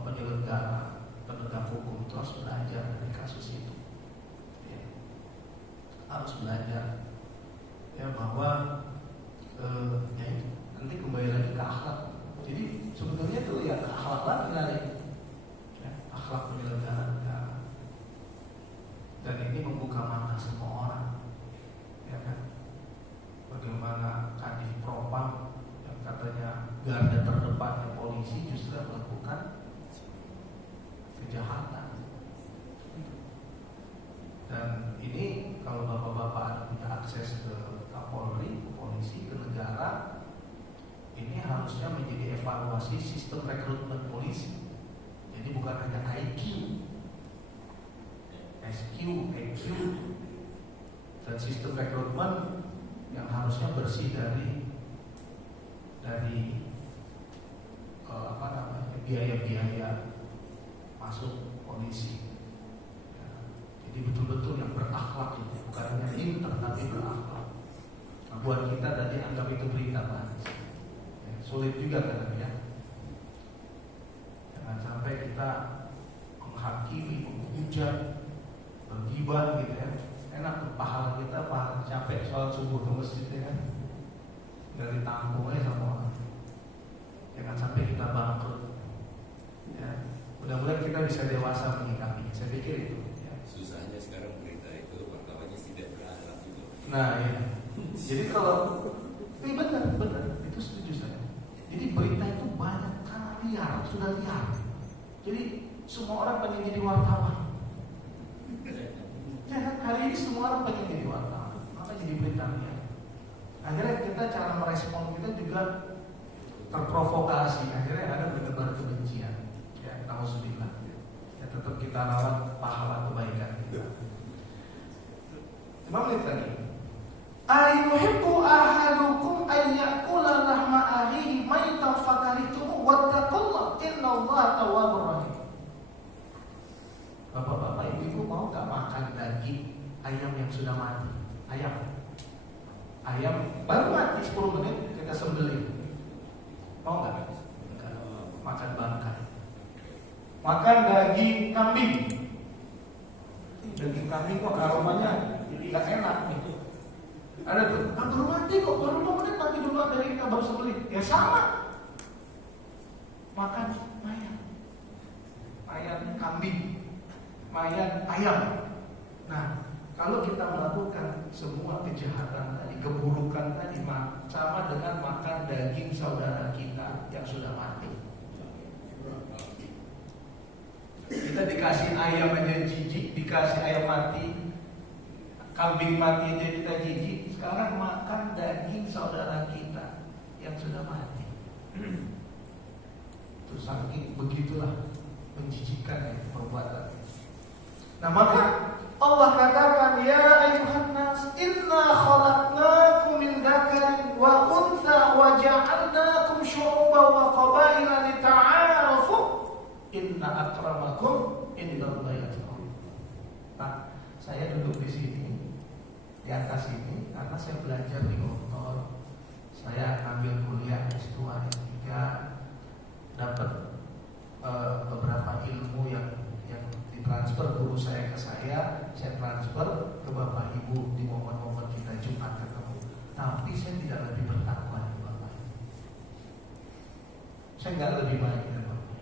penyelenggara penegak hukum itu harus belajar dari kasus itu. Ya. Harus belajar ya bahwa ya itu nanti kembali lagi ke akhlak. Jadi sebetulnya itu ya ke akhlak lagi lari. Ya, akhlak penyelenggara negara. Dan ini membuka mata semua orang. Ya kan? Bagaimana Kadif Propam yang katanya garda terdepannya polisi justru melakukan kejahatan. Dan ini kalau bapak-bapak punya akses ke Kapolri, ke polisi, ke negara, ini harusnya menjadi evaluasi sistem rekrutmen polisi. Jadi bukan hanya IQ, SQ, EQ, dan sistem rekrutmen yang harusnya bersih dari biaya-biaya masuk polisi. Ya, jadi betul-betul yang berakhlak itu, bukan hanya pintar tapi berakhlak. Nah, buat kita tadi anggap itu berita manis. Ya, sulit juga kan ya. Jangan sampai kita menghakimi, menghujat, bergibah gitu ya. Enak pahala kita, pahala capek sholat subuh ke masjid ya kan. Dari tampung aja sama orang. Jangan sampai kita bangkrut. Ya, mudah-mudahan kita bisa dewasa menyikapi. Saya pikir itu. Ya. Susahnya sekarang berita itu wartawannya tidak berakhlak juga. Nah ya. Jadi kalau benar, itu setuju saya. Jadi berita itu banyak karena liar, sudah liar. Jadi semua orang pengen jadi wartawan. Ya kan, hari ini semua orang pengen jadi wartawan, maka jadi berita liar. Akhirnya kita cara merespon kita juga terprovokasi. Akhirnya ada berdebar kebencian. Ya, nauzubillah. Ya, tetap kita lawan pahala kebaikan kita. 5 menit lagi. Ayuhibbu ahadukum ayyakula lahma akhihi maitan fakaritumu wattaqullah innallaha tawwabur rahim. Bapak-bapak, ibu-ibu mau gak makan daging ayam yang sudah mati? Ayam baru mati 10 menit kita sembelih. Mau gak? Makan bangkai. Makan daging kambing. Daging kambing kok aromanya gak enak nih. Ada tuh, baru mati kok, baru 2 menit mati duluan dari kita baru sembelih. Ya sama. Makan mayat kambing, mayat ayam. Nah, kalau kita melakukan semua kejahatan tadi, keburukan tadi, sama dengan makan daging saudara kita yang sudah mati. Kita dikasih ayam aja jijik, dikasih ayam mati, kambing mati aja kita jijik. Sekarang makan daging saudara kita yang sudah mati. Itu saking begitulah menjijikkan ya perbuatan. Nah maka Allah katakan, ya ayuhan nas, inna khalaqnakum min dzakarin wa untha wa ja'alnakum syu'uban wa qabaila lita'arafu inna akramakum indallahi atqakum. Nah, saya duduk di sini di atas ini karena saya belajar di Gontor. Saya ambil kuliah S2, S3, dapat beberapa ilmu yang ditransfer guru guru saya ke saya transfer ke bapak ibu di momen-momen kita Jumat ketemu. Tapi saya tidak lebih bertakwa dari bapak. Saya nggak lebih baik dari bapak.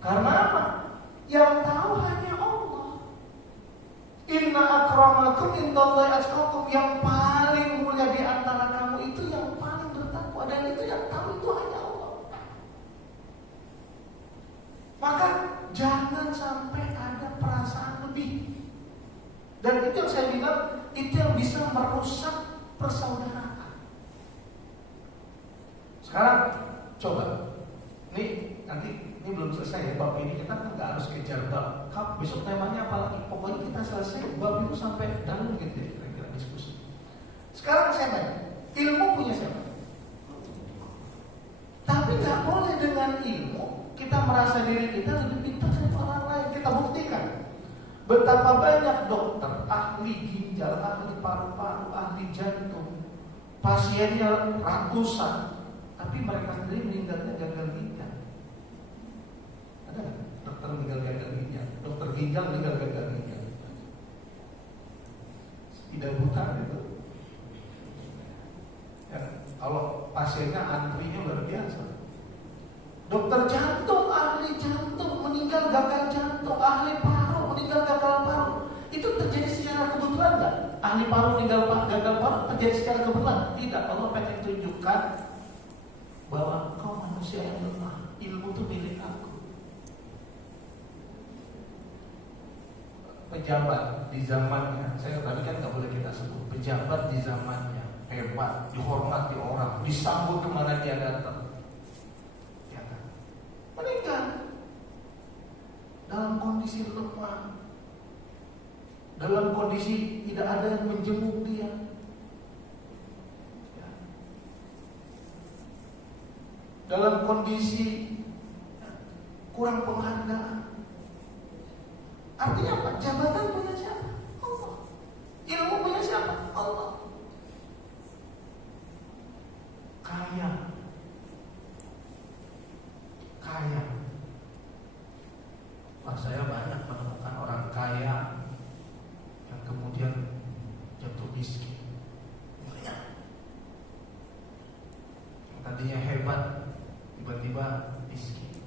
Karena apa? Yang tahu hanya Allah. Inna akramakum indallahi atqakum. Yang paling mulia di antara kamu itu yang paling bertakwa, dan itu yang tahu itu hanya Allah. Maka jangan sampai ada perasaan lebih. Dan itu yang saya bilang, itu yang bisa merusak persaudaraan. Sekarang coba, nanti ini belum selesai ya, bab ini kita kan nggak harus kejar bab. Besok temanya apa lagi? Pokoknya kita selesai bab itu sampai dalam gitu ya, kira-kira diskusi. Sekarang saya tanya, ilmu punya siapa? Tapi nggak boleh dengan ilmu kita merasa diri kita lebih pintar dari orang lain. Kita buktikan betapa banyak dokter, ahli ginjal, ahli paru-paru, ahli jantung, pasiennya ratusan, tapi mereka sendiri meninggalnya gagal ginjal. Ada nggak dokter meninggal gagal ginjal? Dokter ginjal meninggal gagal ginjal. Tidak buta gitu. Ya, kalau pasiennya antrinya luar biasa. Dokter jantung, ahli jantung meninggal gagal jantung, ahli paru meninggal gagal paru. Itu terjadi secara kebetulan nggak? Ahli paru meninggal gagal paru terjadi secara kebetulan? Tidak. Allah pengen tunjukkan bahwa kau manusia yang lemah, ilmu itu milik aku. Pejabat di zamannya, saya tadi kan nggak boleh kita sebut. Pejabat di zamannya hebat, dihormati orang, disambut kemana dia datang. Ya kan? Meninggal dalam kondisi lemah, dalam kondisi tidak ada yang menjenguk dia. Ya. Dalam kondisi kurang penghargaan. Artinya apa? Jabatan punya siapa? Allah. Ilmu punya siapa? Allah. Kaya. Wah, saya banyak menemukan orang kaya yang kemudian jatuh miskin. Banyak. Yang tadinya hebat tiba-tiba miskin.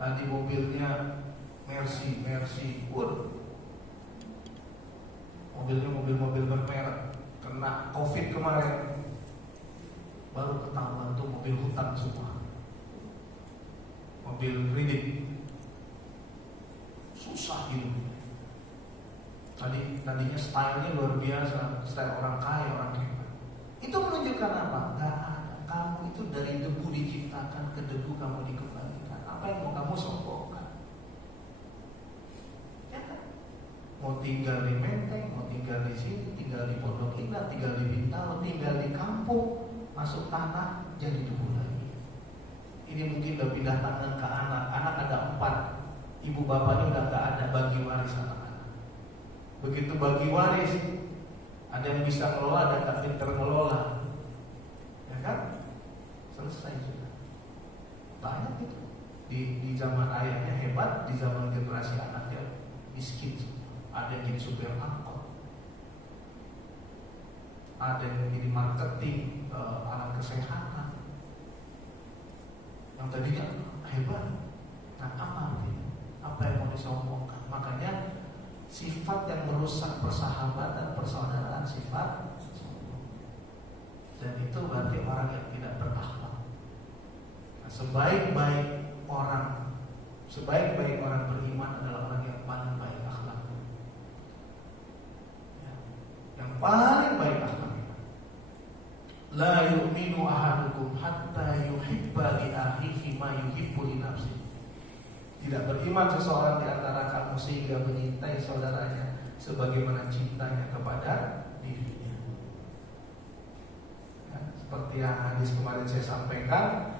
Tadi mobilnya Mercy, mobilnya mobil bermerek, kena COVID kemarin, baru ketahuan tuh mobil hutang semua, mobil kredit, susah hidupnya. Tadinya stylenya luar biasa, style orang kaya, orang hebat. Itu menunjukkan apa? Gak ada. Kamu itu dari debu diciptakan, ke debu kamu dikembalikan. Apa yang mau kamu sombongkan? Mau tinggal di Menteng, mau tinggal di sini, tinggal di Pondok Indah, tinggal di Bintaro, tinggal di kampung, masuk tanah jadi debu lagi. Ini mungkin udah pindah tangan ke anak ada 4, ibu bapaknya udah gak ada, bagi waris anak-anak. Begitu bagi waris, ada yang bisa ngelola, ada yang gak pinter ngelola, ya kan? Selesai sudah. Banyak itu di zaman ayahnya hebat, di zaman generasi anaknya miskin. Ada yang jadi supir angkot, ada yang jadi marketing, alat kesehatan, yang tadinya hebat. Nah, apa yang mau disombongkan? Makanya sifat yang merusak persahabatan, persaudaraan, sifat sombong. Dan itu berarti orang yang tidak berakhlak. Nah, sebaik-baik orang beriman adalah orang yang paling baik akhlak. Yang paling baik akhlaknya. La yu'minu ahadukum hatta yuhibba li akhihi ma yuhibbu li nafsihi. Tidak beriman seseorang di antara kamu sehingga menyintai saudaranya sebagaimana cintanya kepada dirinya. Ya, seperti yang hadis kemarin saya sampaikan,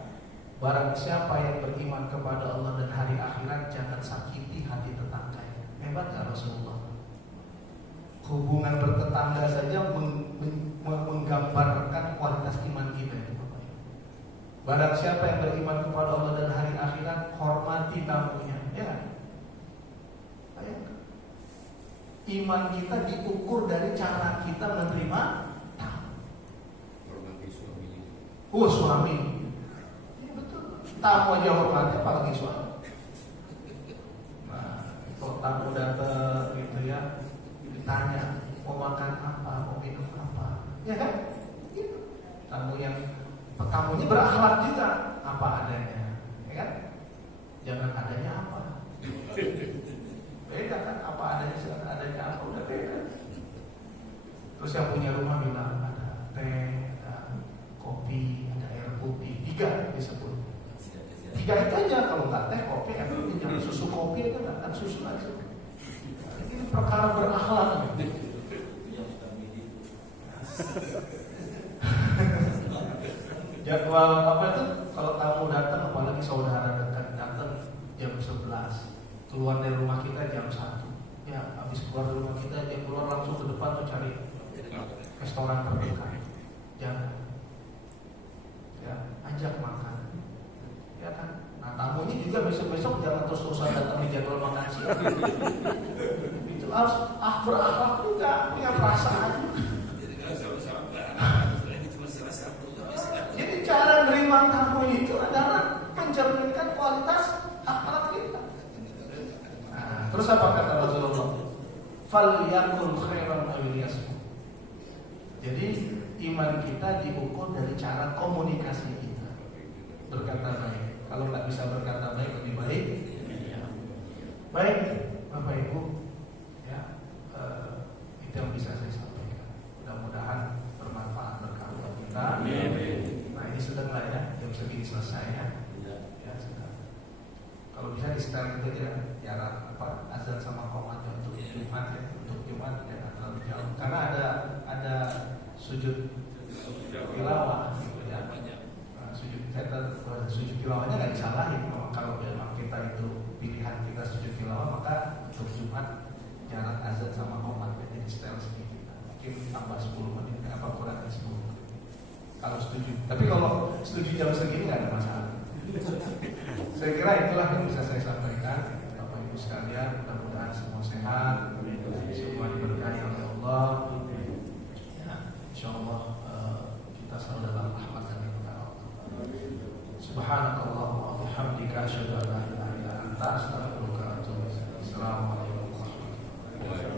barang siapa yang beriman kepada Allah dan hari akhirat, jangan sakiti hati tetangganya. Hebat gak Rasulullah? Hubungan bertetangga saja menggambarkan kualitas iman kita itu. Barang siapa yang beriman kepada Allah dan hari akhirat, hormati tamunya. Ya, iman kita diukur dari cara kita menerima tamu. Hormati suami. Oh, suami. Ya, betul. Tamu aja hormati, apalagi suami. Nah, kalau tamu datang gitu ya, ditanya mau makan apa, mau minum apa, ya kan? Gitu. Tamunya berakhlak juga, apa adanya, ya kan? Jangan adanya apa. Beda kan, apa adanya, jangan adanya apa, udah beda. Terus yang punya rumah bilang ada teh, ada kopi, ada air putih, 3 disebut. 3 itu aja, kalau nggak teh, kopi, air putih, jangan susu kopi itu nggak kan susu aja. Ini perkara berakhlak. Jadwal apa itu? Kalau tamu datang, apalagi saudara datang jam 11, keluar dari rumah kita jam 1. Ya, habis keluar dari rumah kita, dia keluar langsung ke depan tuh cari restoran terdekat. Jangan. Ya, ajak makan. Ya kan? Nah, tamunya juga besok-besok jangan terus-terusan datang di jadwal makan siang. Itu harus berakhlak juga, punya perasaan. Jadi cara menerima tamu itu adalah mencerminkan kualitas akhlak kita. Nah, terus apa kata Rasulullah? Falyakul khairan aw liyasmut. Jadi iman kita diukur dari cara komunikasi kita. Berkata baik. Kalau nggak bisa berkata baik, lebih baik. Baik, Bapak Ibu, ya, itu yang bisa saya sampaikan. Mudah-mudahan bermanfaat berkah buat kita. Nah, ini sudah lah ya, jam segini selesai ya. Ya sudah. Kalau bisa di setel itu aja, jarak apa azan sama qomat untuk Jumat ya, untuk Jumat ya terlalu jauh. Karena ada sujud tilawah gitu ya. Sujud tilawahnya nggak disalahin. Kalau memang kita itu pilihan kita sujud tilawah, maka untuk Jumat jarak azan sama qomat jadi setel sedikit. Mungkin tambah 10 menit apa kurang 10 menit. Kalau setuju. Tapi kalau setuju jam segini nggak ada masalah. Saya kira itulah yang bisa saya sampaikan, Bapak Ibu sekalian. Mudah-mudahan semua sehat, semua diberkahi oleh Allah. Ya, insya Allah kita selalu dalam rahmat dan berkah Allah. Subhanakallah wa bihamdika asyhadu an la ilaha illa anta astaghfiruka wa atubu ilaik. Assalamualaikum warahmatullahi wabarakatuh.